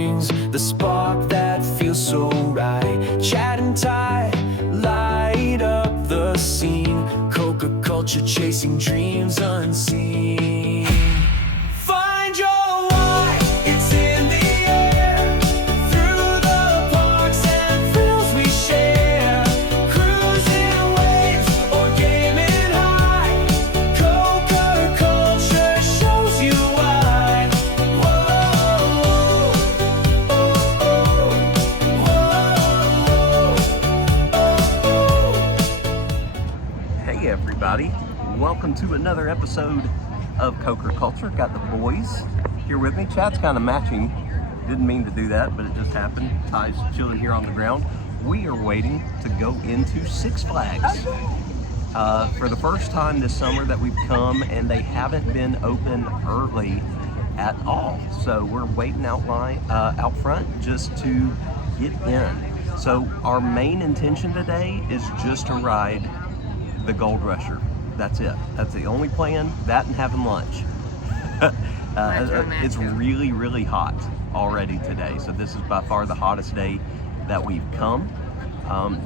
brings the spark that feels so right. Chat and tie, light up the scene. Coca culture chasing dreams unseen. Find your why, it's in the air. Through the parks and thrills we share. Cruising waves or gaming high. Coca culture shows you why. Whoa, Hey everybody, welcome to another episode of Coca Culture. Got the boys here with me. Chad's kind of matching. Didn't mean to do that, but it just happened. Ty's chilling here on the ground. We are waiting to go into Six Flags for the first time this summer that we've come, and they haven't been open early at all. So we're waiting out front just to get in. So our main intention today is just to ride the Gold Rusher. That's it. That's the only plan. That and having lunch. It's really, really hot already today. So this is by far the hottest day that we've come.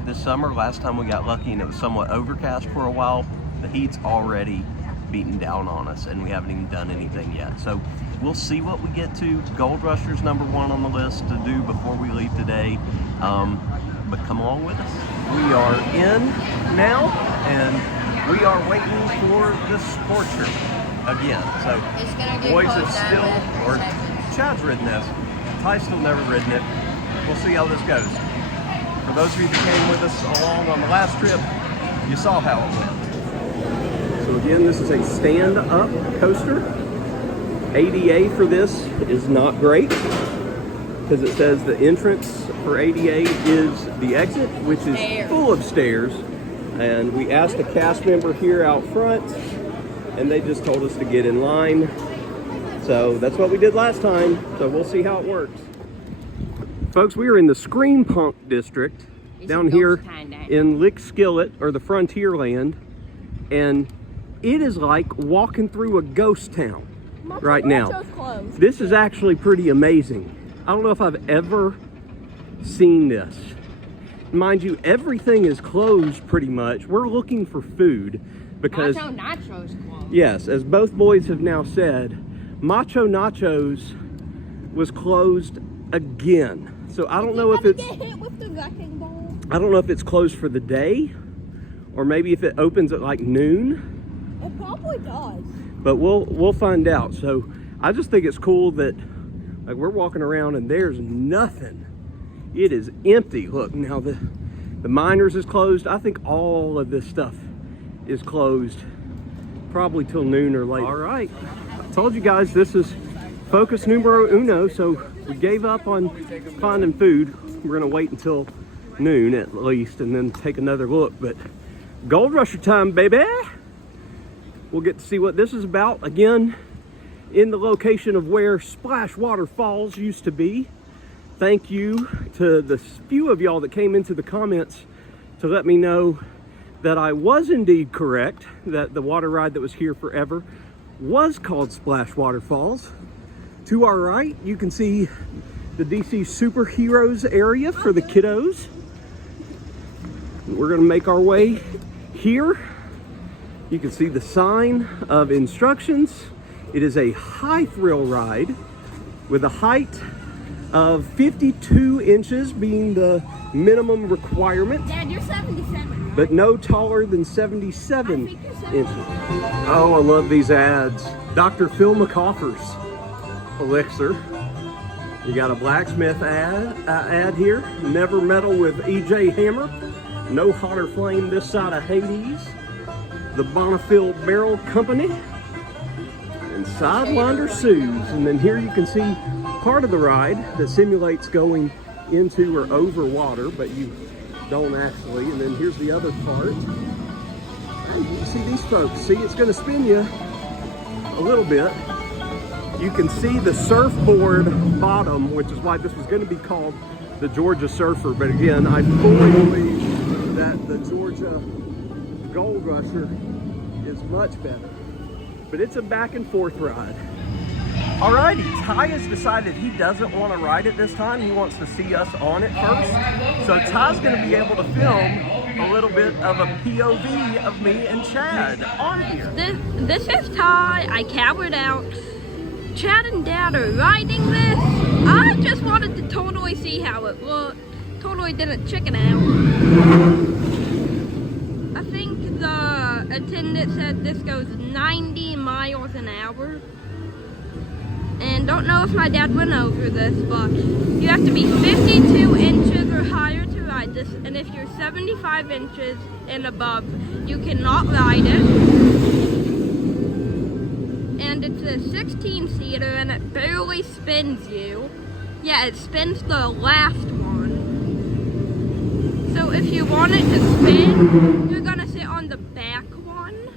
This summer, last time we got lucky and it was somewhat overcast for a while, the heat's already beaten down on us and we haven't even done anything yet. So we'll see what we get to. Gold Rusher's number one on the list to do before we leave today. But come along with us. We are in now, and we are waiting for the Scorcher again. So boys have still, or Chad's ridden this. Ty's still never ridden it. We'll see how this goes. For those of you that came with us along on the last trip, you saw how it went. So again, this is a stand-up coaster. ADA for this is not great, because it says the entrance for ADA is the exit, which is full of stairs. And we asked a cast member here out front, and they just told us to get in line. So that's what we did last time. So we'll see how it works. Folks, we are in the Scream Punk district down here in Lickskillet, or the Frontierland, and it is like walking through a ghost town right now. This is actually pretty amazing. I don't know if I've ever seen this. Mind you, everything is closed pretty much. We're looking for food because Macho Nachos closed. Yes, as both boys have now said, Macho Nachos was closed again. So I don't know if it's I don't know if it's closed for the day, or maybe if it opens at like noon. It probably does. But we'll find out. So I just think it's cool that like we're walking around and there's nothing. It is empty. Look, now the Miners is closed. I think all of this stuff is closed probably till noon or later. All right, I told you guys this is focus numero uno, so we gave up on finding food. We're gonna wait until noon at least and then take another look. But Gold Rusher time, baby. We'll get to see what this is about. Again, in the location of where Splash Water Falls used to be. Thank you to the few of y'all that came into the comments to let me know that I was indeed correct, that the water ride that was here forever was called Splash Water Falls. To our right, you can see the DC Superheroes area for the kiddos. We're gonna make our way here. You can see the sign of instructions. It is a high thrill ride with a height of 52 inches being the minimum requirement. Dad, you're 77, right? But no taller than 77 inches. Oh, I love these ads. Dr. Phil McCoffer's elixir. You got a blacksmith ad here. Never meddle with EJ Hammer. No hotter flame this side of Hades. The Bonneville Barrel Company. And Sidewinder Sue's. And then here you can see part of the ride that simulates going into or over water, but you don't actually. And then here's the other part. And you can see these folks. See, it's going to spin you a little bit. You can see the surfboard bottom, which is why this was going to be called the Georgia Surfer. But again, I fully believe that the Georgia Gold Rusher is much better. But it's a back and forth ride. Alrighty, Ty has decided he doesn't want to ride it this time. He wants to see us on it first. So Ty's going to be able to film a little bit of a POV of me and Chad on here. This is Ty. I cowered out. Chad and Dad are riding this. I just wanted to totally see how it looked. Totally didn't chicken out. I think the attendant said this goes 90 miles an hour. And don't know if my dad went over this, but you have to be 52 inches or higher to ride this. And if you're 75 inches and above, you cannot ride it. And it's a 16-seater and it barely spins you. Yeah, it spins the last one. So if you want it to spin, you're gonna sit on the back one.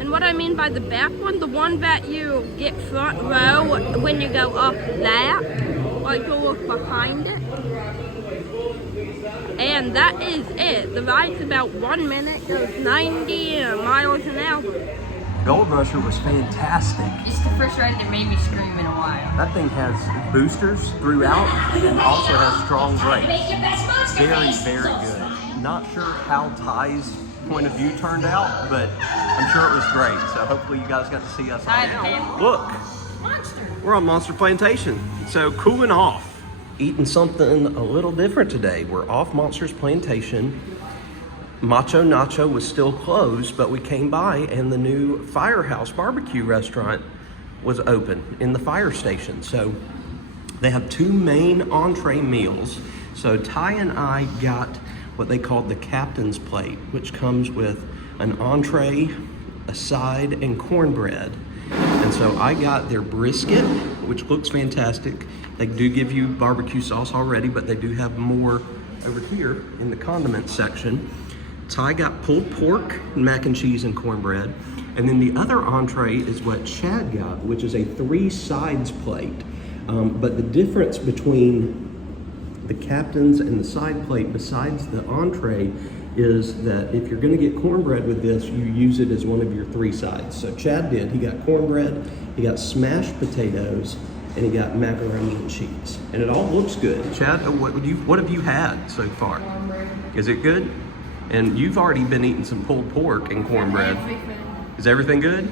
And what I mean by the back one, the one that you get front row when you go up that, like you look behind it. And that is it. The ride's about 1 minute, goes 90 miles an hour. Gold Rusher was fantastic. It's the first ride that made me scream in a while. That thing has boosters throughout and also has strong brakes. Very, very good. Not sure how Ty's point of view turned out, but I'm sure it was great. So hopefully you guys got to see us on it. Look, we're on Monster Plantation. So cooling off. Eating something a little different today. We're off Monsters Plantation. Macho Nacho was still closed, but we came by and the new Firehouse BBQ restaurant was open in the fire station. So they have two main entree meals. So Ty and I got what they called the captain's plate, which comes with an entree, a side, and cornbread. And so I got their brisket, which looks fantastic. They do give you barbecue sauce already, but they do have more over here in the condiment section. Ty got pulled pork, mac and cheese, and cornbread. And then the other entree is what Chad got, which is a 3 sides plate. But the difference between the captain's and the side plate, besides the entree, is that if you're gonna get cornbread with this, you use it as one of your 3 sides. So Chad did, he got cornbread, he got smashed potatoes, and he got macaroni and cheese. And it all looks good. Chad, what have you had so far? Is it good? And you've already been eating some pulled pork and cornbread. Is everything good?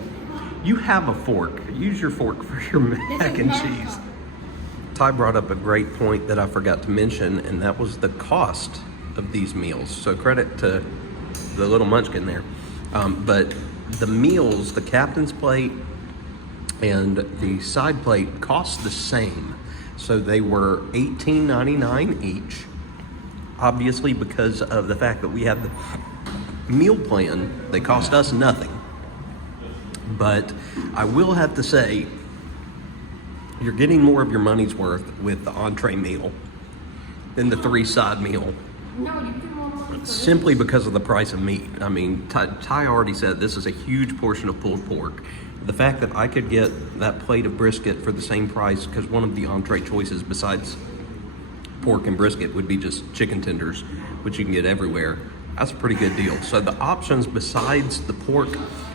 You have a fork. Use your fork for your mac and cheese. Ty brought up a great point that I forgot to mention, and that was the cost of these meals. So credit to the little munchkin there. But the meals, the captain's plate and the side plate cost the same. So they were $18.99 each. Obviously, because of the fact that we have the meal plan, they cost us nothing. But I will have to say, you're getting more of your money's worth with the entree meal than the 3 side meal. Simply because of the price of meat. I mean, Ty already said this is a huge portion of pulled pork. The fact that I could get that plate of brisket for the same price, because one of the entree choices besides pork and brisket would be just chicken tenders, which you can get everywhere. That's a pretty good deal. So the options besides the pork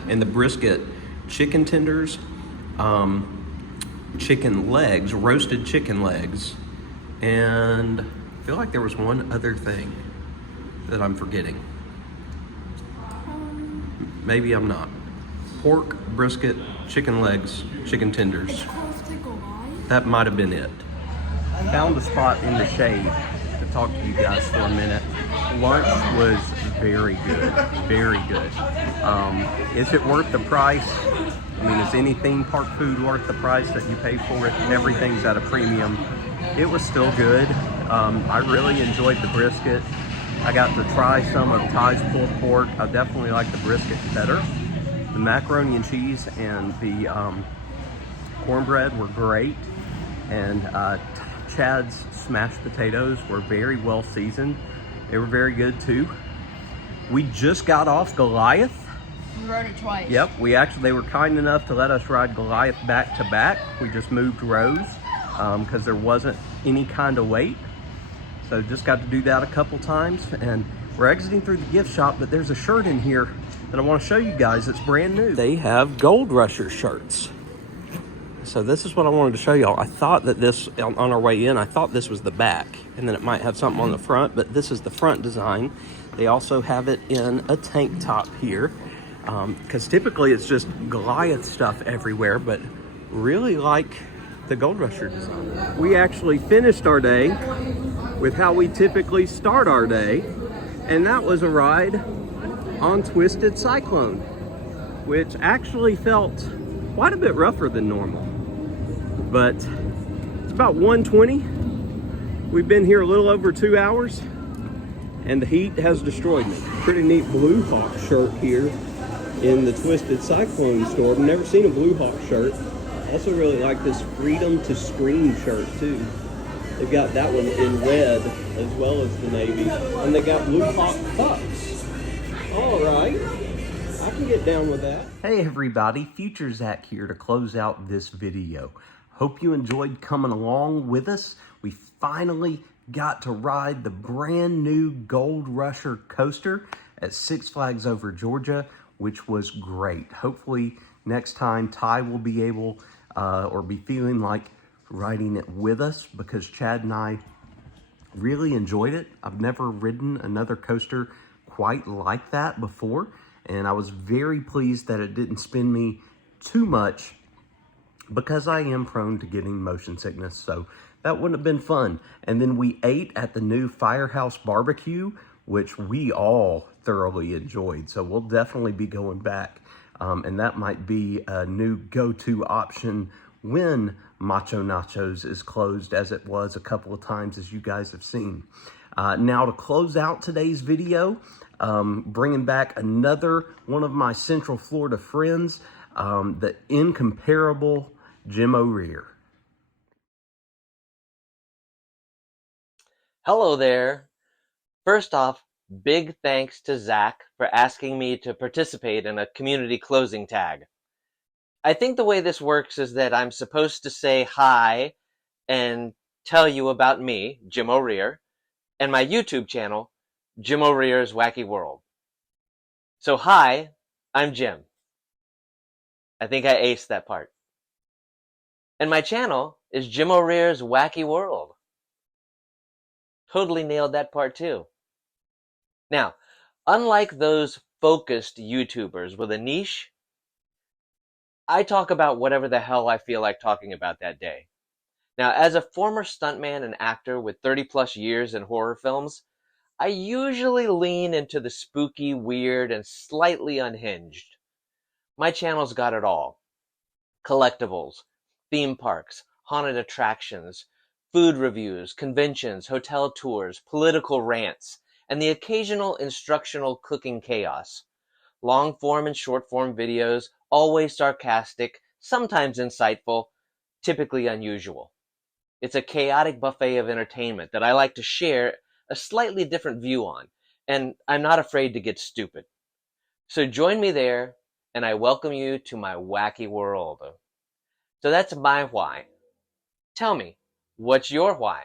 and the brisket, chicken tenders, chicken legs, roasted chicken legs, and I feel like there was one other thing that I'm forgetting. Maybe I'm not. Pork, brisket, chicken legs, chicken tenders. That might have been it. Found a spot in the shade to talk to you guys for a minute. Lunch was very good, very good. Is it worth the price? I mean, is any theme park food worth the price that you pay for it? Everything's at a premium. It was still good. I really enjoyed the brisket. I got to try some of Ty's pulled pork. I definitely like the brisket better. The macaroni and cheese and the cornbread were great. And Chad's smashed potatoes were very well seasoned. They were very good too. We just got off Goliath. We rode it twice. Yep, they were kind enough to let us ride Goliath back to back. We just moved rows because there wasn't any kind of wait. So just got to do that a couple times, and we're exiting through the gift shop, but there's a shirt in here that and I want to show you guys it's brand new. They have Gold Rusher shirts. So this is what I wanted to show y'all. I thought that this, on our way in, I thought this was the back, and then it might have something on the front, but this is the front design. They also have it in a tank top here, because typically it's just Goliath stuff everywhere, but really like the Gold Rusher design. We actually finished our day with how we typically start our day, and that was a ride on Twisted Cyclone, which actually felt quite a bit rougher than normal. But it's about 1:20. We've been here a little over 2 hours, and the heat has destroyed me. Pretty neat Blue Hawk shirt here in the Twisted Cyclone store. I've never seen a Blue Hawk shirt. Also really like this Freedom to Scream shirt too. They've got that one in red as well as the navy, and they got Blue Hawk cups. All right, I can get down with that. Hey everybody, Future Zach here to close out this video. Hope you enjoyed coming along with us. We finally got to ride the brand new Gold Rusher coaster at Six Flags Over Georgia, which was great. Hopefully next time Ty will be able or be feeling like riding it with us, because Chad and I really enjoyed it. I've never ridden another coaster quite like that before, and I was very pleased that it didn't spin me too much, because I am prone to getting motion sickness, so that wouldn't have been fun. And then we ate at the new Firehouse BBQ, which we all thoroughly enjoyed, so we'll definitely be going back. And that might be a new go-to option when Macho Nachos is closed, as it was a couple of times, as you guys have seen. Now to close out today's video, bringing back another one of my Central Florida friends, the incomparable Jim O'Rear. Hello there. First off, big thanks to Zach for asking me to participate in a community closing tag. I think the way this works is that I'm supposed to say hi and tell you about me, Jim O'Rear, and my YouTube channel, Jim O'Rear's Wacky World. So hi, I'm Jim. I think I aced that part. And my channel is Jim O'Rear's Wacky World. Totally nailed that part too. Now, unlike those focused YouTubers with a niche, I talk about whatever the hell I feel like talking about that day. Now, as a former stuntman and actor with 30 plus years in horror films, I usually lean into the spooky, weird, and slightly unhinged. My channel's got it all. Collectibles, theme parks, haunted attractions, food reviews, conventions, hotel tours, political rants, and the occasional instructional cooking chaos. Long-form and short-form videos, always sarcastic, sometimes insightful, typically unusual. It's a chaotic buffet of entertainment that I like to share a slightly different view on, and I'm not afraid to get stupid. So join me there, and I welcome you to my wacky world. So that's my why. Tell me, what's your why?